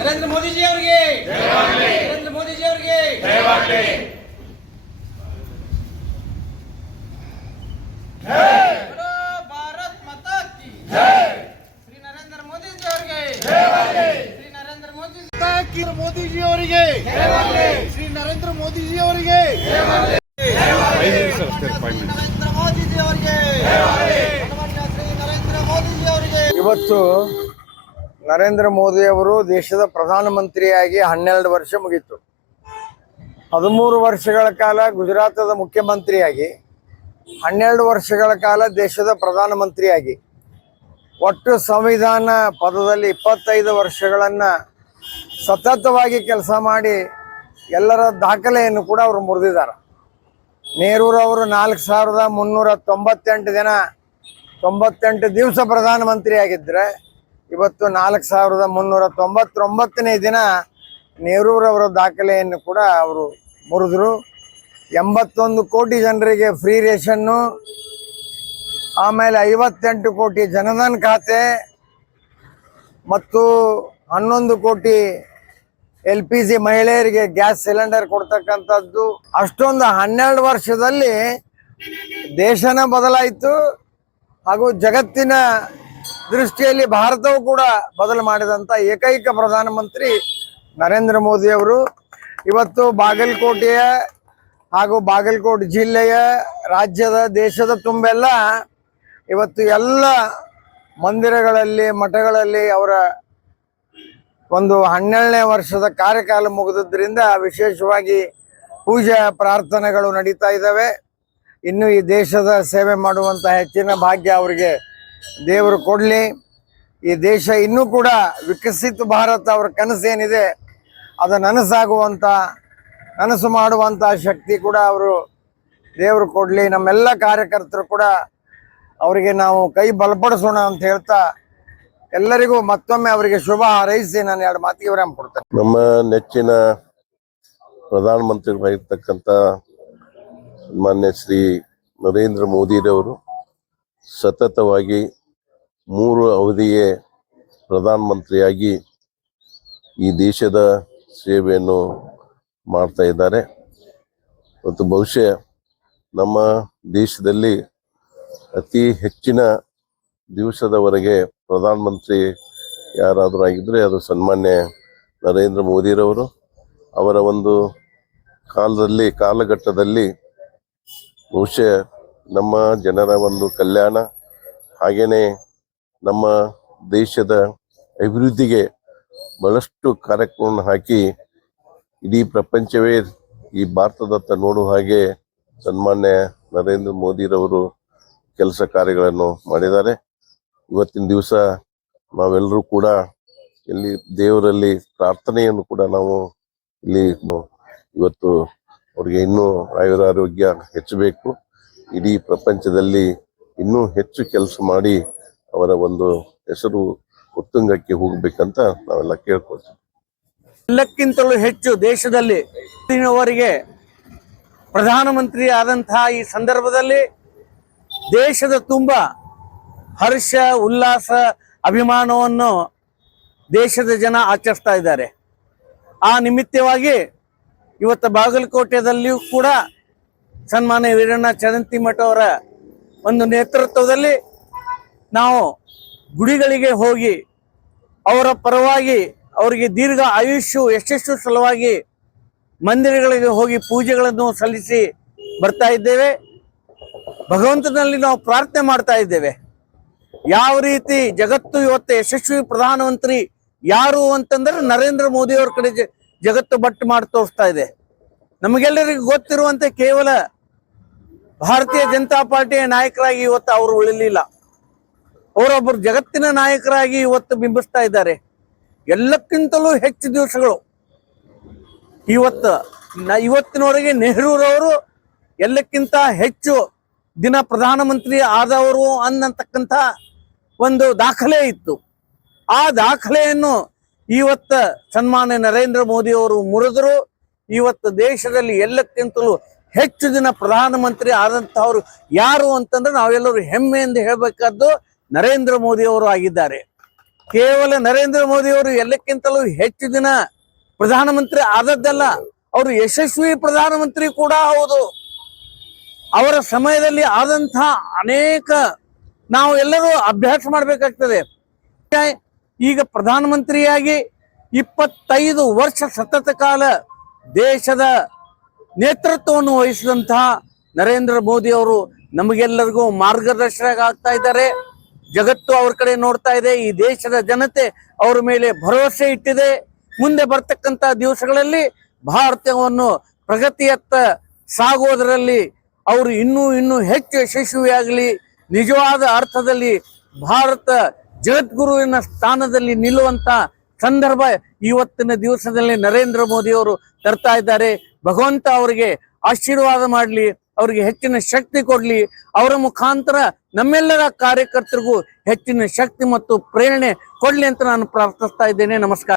नरेंद्र मोदी जी ಅವರಿಗೆ नरेंद्र मोदी जी ಅವರಿಗೆ ಜಯವಾಗಲಿ जय बोलो भारत माता की जय श्री नरेंद्र मोदी जी ಅವರಿಗೆ ಜಯವಾಗಲಿ श्री नरेंद्र मोदी जी मोदी जी ಅವರಿಗೆ ಜಯವಾಗಲಿ श्री नरेंद्र मोदी जी ಅವರಿಗೆ ಜಯವಾಗಲಿ नरेंद्र मोदी जी ಅವರಿಗೆ ಜಯವಾಗಲಿ श्री नरेंद्र मोदी जी ಅವರಿಗೆ ಇವತ್ತು ನರೇಂದ್ರ ಮೋದಿ ಅವರು ದೇಶದ ಪ್ರಧಾನಮಂತ್ರಿಯಾಗಿ 12 ವರ್ಷ ಮುಗಿತು. 13 ವರ್ಷಗಳ ಕಾಲ ಗುಜರಾತದ ಮುಖ್ಯಮಂತ್ರಿಯಾಗಿ 12 ವರ್ಷಗಳ ಕಾಲ ದೇಶದ ಪ್ರಧಾನಮಂತ್ರಿಯಾಗಿ ಒಟ್ಟು ಸಂವಿಧಾನ ಪದದಲ್ಲಿ 25 ವರ್ಷಗಳನ್ನು ಸತತವಾಗಿ ಕೆಲಸ ಮಾಡಿ ಎಲ್ಲರ ದಾಖಲೆಯನ್ನು ಕೂಡ ಅವರು ಮುರಿದಿದ್ದಾರೆ. ನೆಹರೂರವರು 4398 ದಿನ 98 ದಿವಸ ಪ್ರಧಾನಮಂತ್ರಿಯಾಗಿದ್ದರೆ ಇವತ್ತು 4399ನೇ ದಿನ ನೆಹರೂರವರ ದಾಖಲೆಯನ್ನು ಕೂಡ ಅವರು ಮುರಿದ್ರು. 81 ಕೋಟಿ ಜನರಿಗೆ ಫ್ರೀ ರೇಷನ್ನು, ಆಮೇಲೆ 58 ಕೋಟಿ ಜನಧನ್ ಖಾತೆ ಮತ್ತು 11 ಕೋಟಿ LPG ಮಹಿಳೆಯರಿಗೆ ಗ್ಯಾಸ್ ಸಿಲಿಂಡರ್ ಕೊಡ್ತಕ್ಕಂಥದ್ದು. ಅಷ್ಟೊಂದು 12 ವರ್ಷದಲ್ಲಿ ದೇಶನ ಬದಲಾಯಿತು ಹಾಗೂ ಜಗತ್ತಿನ ದೃಷ್ಟಿಯಲ್ಲಿ ಭಾರತವು ಕೂಡ ಬದಲು ಮಾಡಿದಂಥ ಏಕೈಕ ಪ್ರಧಾನಮಂತ್ರಿ ನರೇಂದ್ರ ಮೋದಿ ಅವರು. ಇವತ್ತು ಬಾಗಲಕೋಟೆಯ ಹಾಗೂ ಬಾಗಲಕೋಟೆ ಜಿಲ್ಲೆಯ ರಾಜ್ಯದ ದೇಶದ ತುಂಬೆಲ್ಲ ಇವತ್ತು ಎಲ್ಲ ಮಂದಿರಗಳಲ್ಲಿ ಮಠಗಳಲ್ಲಿ ಅವರ ಒಂದು 12ನೇ ವರ್ಷದ ಕಾರ್ಯಕಾಲ ಮುಗಿದ್ರಿಂದ ವಿಶೇಷವಾಗಿ ಪೂಜೆ ಪ್ರಾರ್ಥನೆಗಳು ನಡೀತಾ ಇದ್ದಾವೆ. ಇನ್ನು ಈ ದೇಶದ ಸೇವೆ ಮಾಡುವಂಥ ಹೆಚ್ಚಿನ ಭಾಗ್ಯ ಅವರಿಗೆ ದೇವರು ಕೊಡಲಿ. ಈ ದೇಶ ಇನ್ನೂ ಕೂಡ ವಿಕಸಿತ ಭಾರತ ಅವರ ಕನಸೇನಿದೆ ಅದು ನನಸು ಮಾಡುವಂಥ ಶಕ್ತಿ ಕೂಡ ಅವರು ದೇವರು ಕೊಡಲಿ. ನಮ್ಮೆಲ್ಲ ಕಾರ್ಯಕರ್ತರು ಕೂಡ ಅವರಿಗೆ ನಾವು ಕೈ ಬಲಪಡಿಸೋಣ ಅಂತ ಹೇಳ್ತಾ ಎಲ್ಲರಿಗೂ ಮತ್ತೊಮ್ಮೆ ಅವರಿಗೆ ಶುಭ ಹಾರೈಸಿ ನಾನು 2 ಮಾತಿಗೆ ವಿರಾಮ ಕೊಡ್ತೇನೆ. ನಮ್ಮ ನೆಚ್ಚಿನ ಪ್ರಧಾನಮಂತ್ರಿಗಳಿರ್ತಕ್ಕಂಥ ಮಾನ್ಯ ಶ್ರೀ ನರೇಂದ್ರ ಮೋದಿರವರು ಸತತವಾಗಿ 3 ಅವಧಿಗೆ ಪ್ರಧಾನಮಂತ್ರಿಯಾಗಿ ಈ ದೇಶದ ಸೇವೆಯನ್ನು ಮಾಡ್ತಾ ಇದ್ದಾರೆ. ಮತ್ತು ಬಹುಶಃ ನಮ್ಮ ದೇಶದಲ್ಲಿ ಅತಿ ಹೆಚ್ಚಿನ ದಿವಸದವರೆಗೆ ಪ್ರಧಾನಮಂತ್ರಿ ಯಾರಾದರೂ ಆಗಿದ್ದರೆ ಅದು ಸನ್ಮಾನ್ಯ ನರೇಂದ್ರ ಮೋದಿರವರು. ಅವರ ಒಂದು ಕಾಲಘಟ್ಟದಲ್ಲಿ ಬಹುಶಃ ನಮ್ಮ ಜನರ ಒಂದು ಕಲ್ಯಾಣ ಹಾಗೆಯೇ ನಮ್ಮ ದೇಶದ ಅಭಿವೃದ್ಧಿಗೆ ಬಹಳಷ್ಟು ಕಾರ್ಯಕ್ರಮವನ್ನು ಹಾಕಿ ಇಡೀ ಪ್ರಪಂಚವೇ ಈ ಭಾರತದತ್ತ ನೋಡುವ ಹಾಗೆ ಸನ್ಮಾನ್ಯ ನರೇಂದ್ರ ಮೋದಿರವರು ಕೆಲಸ ಕಾರ್ಯಗಳನ್ನು ಮಾಡಿದ್ದಾರೆ. ಇವತ್ತಿನ ದಿವಸ ನಾವೆಲ್ಲರೂ ಕೂಡ ಇಲ್ಲಿ ದೇವರಲ್ಲಿ ಪ್ರಾರ್ಥನೆಯನ್ನು ಕೂಡ ನಾವು ಇಲ್ಲಿ ಇವತ್ತು ಅವ್ರಿಗೆ ಇನ್ನೂ ಆಯುರಾರೋಗ್ಯ ಹೆಚ್ಚಬೇಕು, ಇಡೀ ಪ್ರಪಂಚದಲ್ಲಿ ಇನ್ನೂ ಹೆಚ್ಚು ಕೆಲಸ ಮಾಡಿ ಅವರ ಒಂದು ಹೆಸರು ಉತ್ತುಂಗಕ್ಕೆ ಹೋಗ್ಬೇಕಂತ ನಾವೆಲ್ಲ ಕೇಳ್ಕೊಳ್ತೀವಿ. ಎಲ್ಲಕ್ಕಿಂತಲೂ ಹೆಚ್ಚು ದೇಶದಲ್ಲಿ ಇವರಿಗೆ ಪ್ರಧಾನಮಂತ್ರಿ ಆದಂತಹ ಈ ಸಂದರ್ಭದಲ್ಲಿ ದೇಶದ ತುಂಬ ಹರ್ಷ ಉಲ್ಲಾಸ ಅಭಿಮಾನವನ್ನು ದೇಶದ ಜನ ಆಚರಿಸ್ತಾ ಇದ್ದಾರೆ. ಆ ನಿಮಿತ್ತವಾಗಿ ಇವತ್ತು ಬಾಗಲಕೋಟೆಯಲ್ಲಿಯೂ ಕೂಡ ಸನ್ಮಾನ್ಯ ವೀರಣ್ಣ ಚರಂತಿಮಠ ಅವರ ಒಂದು ನೇತೃತ್ವದಲ್ಲಿ ನಾವು ಗುಡಿಗಳಿಗೆ ಹೋಗಿ ಅವರ ಪರವಾಗಿ ಅವರಿಗೆ ದೀರ್ಘ ಆಯುಷ್ಯು ಯಶಸ್ಸು ಸಲುವಾಗಿ ಮಂದಿರಗಳಿಗೆ ಹೋಗಿ ಪೂಜೆಗಳನ್ನು ಸಲ್ಲಿಸಿ ಬರ್ತಾ ಇದ್ದೇವೆ. ಭಗವಂತನಲ್ಲಿ ನಾವು ಪ್ರಾರ್ಥನೆ ಮಾಡ್ತಾ ಇದ್ದೇವೆ. ಯಾವ ರೀತಿ ಜಗತ್ತು ಇವತ್ತು ಯಶಸ್ವಿ ಪ್ರಧಾನಮಂತ್ರಿ ಯಾರು ಅಂತಂದ್ರೆ ನರೇಂದ್ರ ಮೋದಿ ಅವ್ರ ಕಡೆ ಜಗತ್ತು ಬಟ್ಟು ಮಾಡಿ ತೋರಿಸ್ತಾ ಇದೆ. ನಮಗೆಲ್ಲರಿಗೂ ಗೊತ್ತಿರುವಂತೆ ಕೇವಲ ಭಾರತೀಯ ಜನತಾ ಪಾರ್ಟಿಯ ನಾಯಕರಾಗಿ ಇವತ್ತು ಅವರು ಉಳಿಲಿಲ್ಲ, ಅವರೊಬ್ಬರು ಜಗತ್ತಿನ ನಾಯಕರಾಗಿ ಇವತ್ತು ಬಿಂಬಿಸ್ತಾ ಇದ್ದಾರೆ. ಎಲ್ಲಕ್ಕಿಂತಲೂ ಹೆಚ್ಚು ದಿವಸಗಳು ಇವತ್ತಿನವರೆಗೆ ನೆಹರೂರವರು ಎಲ್ಲಕ್ಕಿಂತ ಹೆಚ್ಚು ದಿನ ಪ್ರಧಾನಮಂತ್ರಿ ಆದವರು ಅನ್ನತಕ್ಕಂಥ ಒಂದು ದಾಖಲೆ ಇತ್ತು. ಆ ದಾಖಲೆಯನ್ನು ಇವತ್ತು ಸನ್ಮಾನ್ಯ ನರೇಂದ್ರ ಮೋದಿ ಅವರು ಮುರಿದ್ರು. ಇವತ್ತು ದೇಶದಲ್ಲಿ ಎಲ್ಲಕ್ಕಿಂತಲೂ ಹೆಚ್ಚು ದಿನ ಪ್ರಧಾನಮಂತ್ರಿ ಆದಂತಹವರು ಯಾರು ಅಂತಂದ್ರೆ ನಾವೆಲ್ಲರೂ ಹೆಮ್ಮೆಯಿಂದ ಹೇಳಬೇಕಾದ್ದು ನರೇಂದ್ರ ಮೋದಿ ಅವರು ಆಗಿದ್ದಾರೆ. ಕೇವಲ ನರೇಂದ್ರ ಮೋದಿ ಅವರು ಎಲ್ಲಕ್ಕಿಂತಲೂ ಹೆಚ್ಚು ದಿನ ಪ್ರಧಾನಮಂತ್ರಿ ಆದದ್ದಲ್ಲ, ಅವರು ಯಶಸ್ವಿ ಪ್ರಧಾನಮಂತ್ರಿ ಕೂಡ ಹೌದು. ಅವರ ಸಮಯದಲ್ಲಿ ಆದಂತಹ ಅನೇಕ ನಾವು ಎಲ್ಲರೂ ಅಭ್ಯಾಸ ಮಾಡಬೇಕಾಗ್ತದೆ. ಈಗ ಪ್ರಧಾನಮಂತ್ರಿಯಾಗಿ 25 ವರ್ಷ ಸತತ ಕಾಲ ದೇಶದ ನೇತೃತ್ವವನ್ನು ವಹಿಸಿದಂತಹ ನರೇಂದ್ರ ಮೋದಿ ಅವರು ನಮಗೆಲ್ಲರಿಗೂ ಮಾರ್ಗದರ್ಶಕ ಆಗ್ತಾ ಇದ್ದಾರೆ. ಜಗತ್ತು ಅವ್ರ ಕಡೆ ನೋಡ್ತಾ ಇದೆ. ಈ ದೇಶದ ಜನತೆ ಅವರ ಮೇಲೆ ಭರವಸೆ ಇಟ್ಟಿದೆ. ಮುಂದೆ ಬರ್ತಕ್ಕಂಥ ದಿವಸಗಳಲ್ಲಿ ಭಾರತವನ್ನು ಪ್ರಗತಿಯತ್ತ ಸಾಗುವುದರಲ್ಲಿ ಅವರು ಇನ್ನೂ ಹೆಚ್ಚು ಯಶಸ್ವಿಯಾಗಲಿ. ನಿಜವಾದ ಅರ್ಥದಲ್ಲಿ ಭಾರತ ಜಗದ್ಗುರುವಿನ ಸ್ಥಾನದಲ್ಲಿ ನಿಲ್ಲುವಂತ ಸಂದರ್ಭ ಇವತ್ತಿನ ದಿವಸದಲ್ಲಿ ನರೇಂದ್ರ ಮೋದಿ ಅವರು ತರ್ತಾ ಇದ್ದಾರೆ. ಭಗವಂತ ಅವರಿಗೆ ಆಶೀರ್ವಾದ ಮಾಡಲಿ, ಅವರಿಗೆ ಹೆಚ್ಚಿನ ಶಕ್ತಿ ಕೊಡ್ಲಿ. ಅವರ ಮುಖಾಂತರ ನಮ್ಮೆಲ್ಲರ ಕಾರ್ಯಕರ್ತರಿಗೂ ಹೆಚ್ಚಿನ ಶಕ್ತಿ ಮತ್ತು ಪ್ರೇರಣೆ ಕೊಡ್ಲಿ ಅಂತ ನಾನು ಪ್ರಾರ್ಥಿಸ್ತಾ ಇದ್ದೇನೆ. ನಮಸ್ಕಾರ.